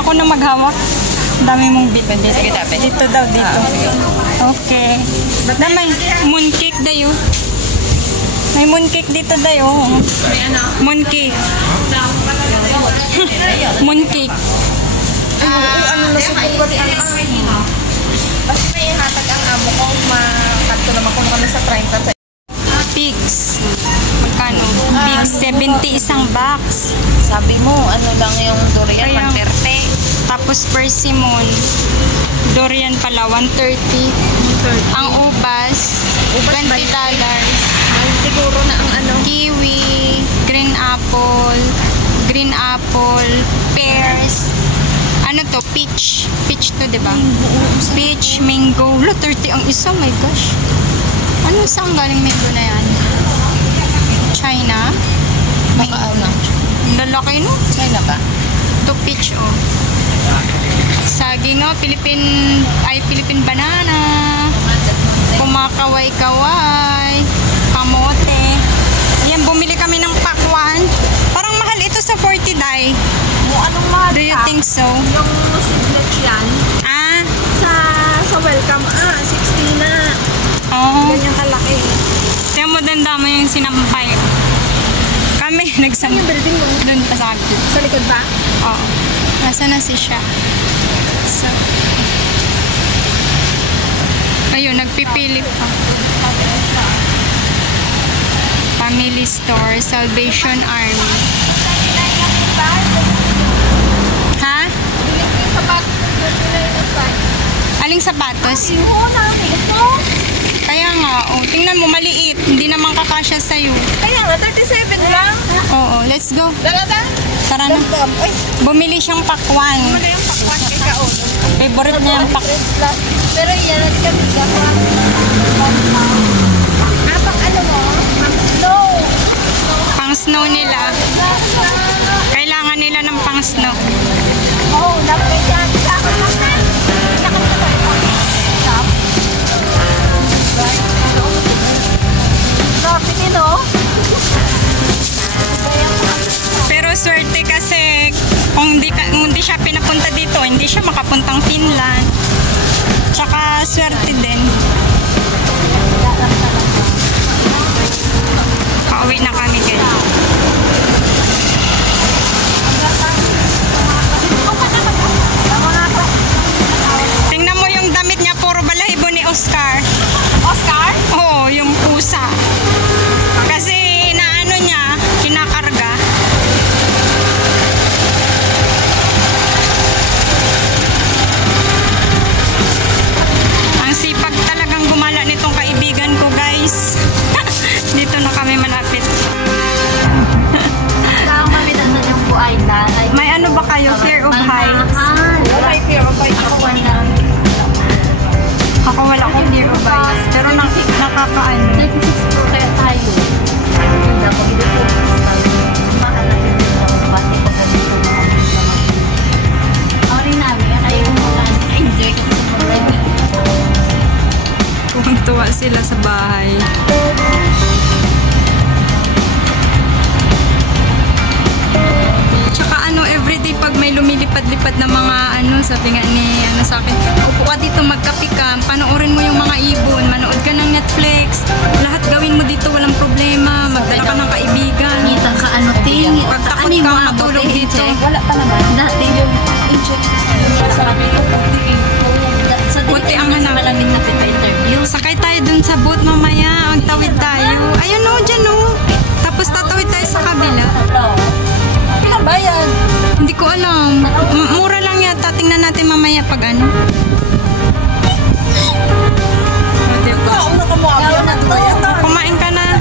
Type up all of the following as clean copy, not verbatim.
Ako na maghawak. Dami mong bit. Dito daw, dito. Okay. Na may mooncake dayo. May mooncake dito dayo. May ano? Mooncake. Mooncake. Ano na sa pagkari ang basta may hatag ang amo ko. Makanto naman kung kami sa 30. Pigs. Magkano? Pigs, 70 isang box. Sabi mo, ano lang yung durian, 130. Tapos persimmon. Durian pala, 130. Ang ubas, $20. Siguro na ang ano. Kiwi, green apple, pears. Ano to? Peach. Peach to, diba? Peach, mango. 30 ang isa, my gosh. Ano saan galing mango na yan? China? Baka ano? Lalaki, no? China ba? To peach, oh. Saging, no? Philippine banana. Kumakaway-kaway. Kamote. Yan, bumili kami ng pakwan. Parang mahal ito sa 40 dai. Anong mahal? Do you think so? Yung seedless yan. Ah? Sa welcome, 60 na. Oo. Ganyan kalaki. Kaya mo dandama yung sinampay. Kami nagsampay. Yung building mo? Doon pa sa akin. Sa likod ba? Oo. Nasa na si siya. So, ayun, nagpipili pa. Family Store, Salvation Army. Ha? Aling sapatos? Kaya nga, oh, tingnan mo, maliit. Hindi naman kakasya sa'yo. Kaya nga, 37 lang. Oo, let's go. Tara Tara na. Bumili siyang pakwan. Ano yung pakwan kay Kaon? Favorite niya yung pakwan. Pero yan, kami dapat. Pang ano mo? Pang snow. Pang snow nila. Kailangan nila ng pang snow. Oo, dapat yan. Grabe din, no? Pero swerte kasi kung hindi siya pinapunta dito, hindi siya makapuntang Finland. Tsaka swerte din. Pauwi na kami guys. Tingnan mo yung damit niya, puro balahibo ni Oscar. Oscar? Oo, yung pusa. Kasi inaano niya, kinakarga. Ang sipag talagang gumala nitong kaibigan ko, guys. Dito na kami malapit. May ano ba kayo? Fear of heights? May fear of heights. Ako wala akong fear of heights. Pero nakakaano. 36 pro kaya tayo. Hindi ako hindi po. Mahal na yun ako. Pati ko ganito mga mga. Ako rin namin. Ayaw mo na. Enjoy ko sa pag-ready. Tuwa sila sa bahay. Tsaka ano, everyday pag may lumilipad-lipad na mga ano, sabi nga ni ano sa akin, upo ka dito, magkape ka, panoorin mo yung mga ibon, manood ka ng Netflix, lahat gawin mo dito, walang problema, magdala ka ng kaibigan. Ngita ka ano ting. Pag takot ka matulog dito. Wala pa naman. Dati yung incheck. Sabi ko, Buti ang hanap. Malamig na pita interview. Sakay tayo dun sa boat mamaya, magtawid tayo. Ayun o, dyan o. Tapos tatawid tayo sa kabila. Ilan ba yan? Hindi ko alam. Mura lang yata. Tingnan natin mamaya pag ano. Diba? Kumain ka na.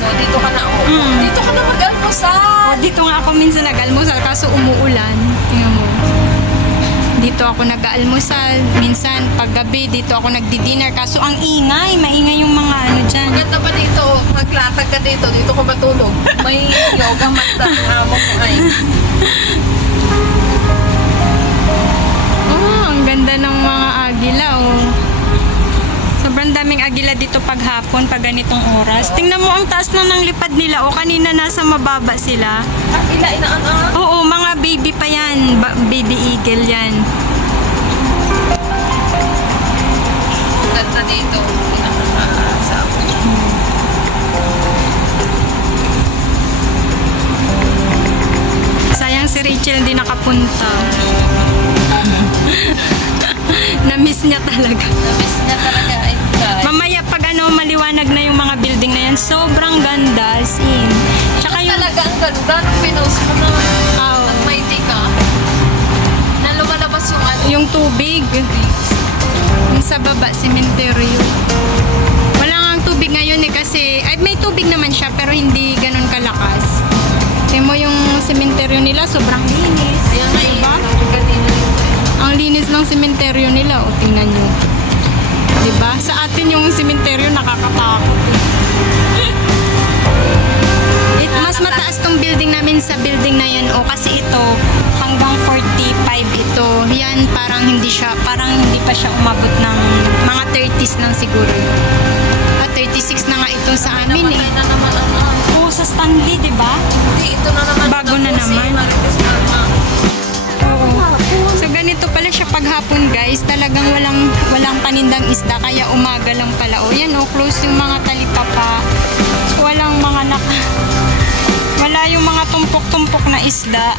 So, dito ka na ako. Dito ka na mag-almusal. Dito nga ako minsan nag-almusal kaso umuulan. Tingnan mo. Dito ako nag-almusal. Minsan paggabi dito ako nagdi-dinner kaso ang ingay. Maingay yung mga ano dyan. Ganda pa dito. Maglatag ka dito. Dito ka matulog. May yoga mat na mo ay. Oh, ang ganda ng mga agila, oh. Sobrang daming agila dito paghapon, pag ganitong oras. Tingnan mo ang taas na ng lipad nila. O, kanina nasa mababa sila. Inaan. Oo, mga baby pa yan. Baby eagle yan. Ganda dito. Pinakasa. Sayang si Rachel hindi nakapunta. Na-miss niya talaga. Namiss niya talaga. Ay, guys. Mamaya pag ano, maliwanag na yung mga building na yan, sobrang ganda, as in. Tsaka yung... Talaga ang ganda nung pinost mo na. Oh, Nagmaiti ka. Na lumalabas yung ano. yung tubig. Yung sa baba, sementeryo. Wala nga ang tubig ngayon eh kasi, ay may tubig naman siya pero hindi ganun kalakas. Tingnan mo yung sementeryo nila, sobrang linis. Ayan nga eh. Diba? Ganito dito eh. Ang linis ng sementeryo nila, o tingnan nyo. Diba? Sa atin yung sementeryo nakakatakot. Mas mataas tong building namin sa building na yan, o kasi ito hanggang 45 ito. Yan parang hindi pa siya umabot ng mga 30s lang siguro. 36 na nga ito sa amin eh. Namatay na naman ang Oo, sa Stanley, diba? Hindi, ito na naman. Bago na Tapos naman. Si Marites Mama. Oo. So ganito pala siya paghapon guys, talagang walang panindang isda kaya umaga lang pala. O yan o, close yung mga talipapa. Walang mga wala yung mga tumpok-tumpok na isda.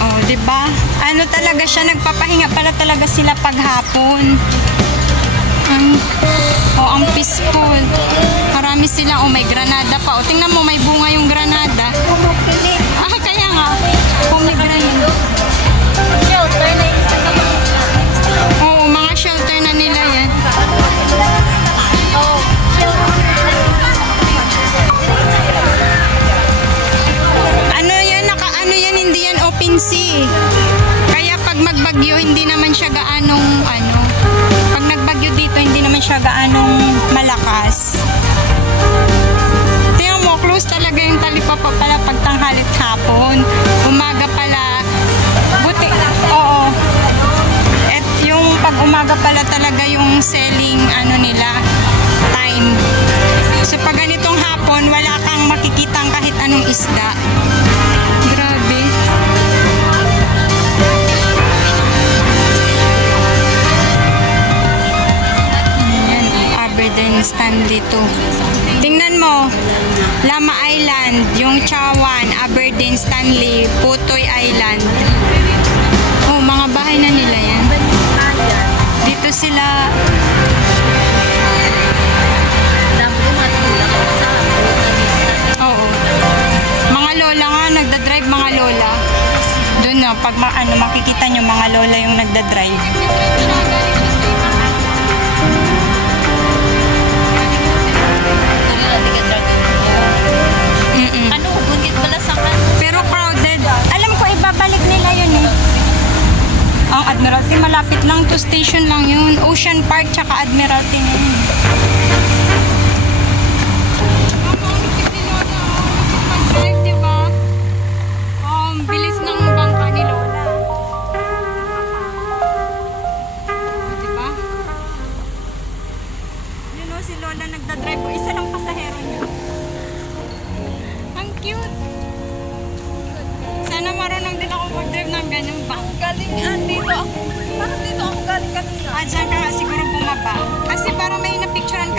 Oh, 'di ba? Ano talaga siya, nagpapahinga pala talaga sila paghapon. Ang peaceful. Marami sila, may granada pa. O, tingnan mo, may bunga yung granada. Kaya nga. Pomegranate. Shelter na yung isa naman. Oo, mga shelter na nila yan. Oh, Ano yan, hindi yan open sea. Kaya pag magbagyo, hindi naman siya gaanong pag nagbagyo dito, hindi naman siya gaanong malakas. Tingnan mo, close talaga yung talipapa pala pag tanghalit hapon. Umaga pala. Buti, oo. At yung pag umaga pala talaga yung selling nila, time. So pag ganitong hapon, wala kang makikitang kahit anong isda. Grabe. Ayan, Aberdeen Stanley 2. Tingnan mo, Lama Island, yung Chawan, Aberdeen Stanley, Putoy Island. Oh, mga bahay na nila yan. Dito sila. Oo. Mga lola nga, nagdadrive mga lola. Doon no, pag makikita nyo mga lola yung nagdadrive. ano, bukit pala sa kan. Pero crowded. Alam ko, ibabalik nila yun eh. Ang Admiralty, malapit lang to, station lang yun. Ocean Park tsaka Admiralty na yun. Mag-drive, diba? Ang bilis ng bangka ni Lola. Diba? Yun o, si Lola nagdadrive po. Isa lang pasahero niya. Ang cute. Sana marunong din ako mag-drive ng ganyan bang. Galing dito ako. Parang dito ako galing kanina. Dyan ka nga siguro bumaba. Kasi parang may napicturean